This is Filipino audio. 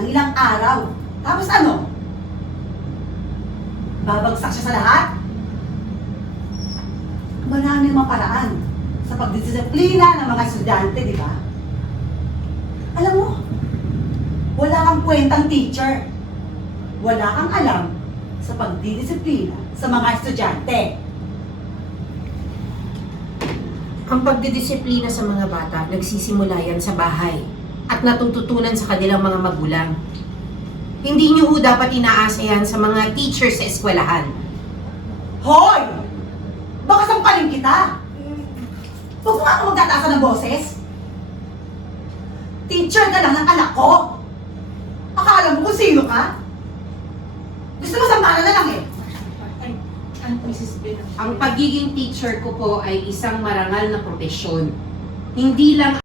ng ilang araw. Tapos ano? Babagsak siya sa lahat? Marami namang paraan sa pagdisiplina ng mga estudyante, di ba? Alam mo, wala kang kwentang teacher. Wala kang alam sa pagdidisiplina sa mga estudyante. Ang pagdidisiplina sa mga bata, nagsisimula yan sa bahay at natututunan sa kanilang mga magulang. Hindi niyo ho dapat inaasa yan sa mga teachers sa eskwelahan. Hoy! Baka sampalin kita! Huwag mo ako magtataasan ng boses. Teacher ka lang ng anak ko. Akala mo kung sino ka? Gusto mo sampalan na lang eh. Ang pagiging teacher ko po ay isang marangal na propesyon. Hindi lang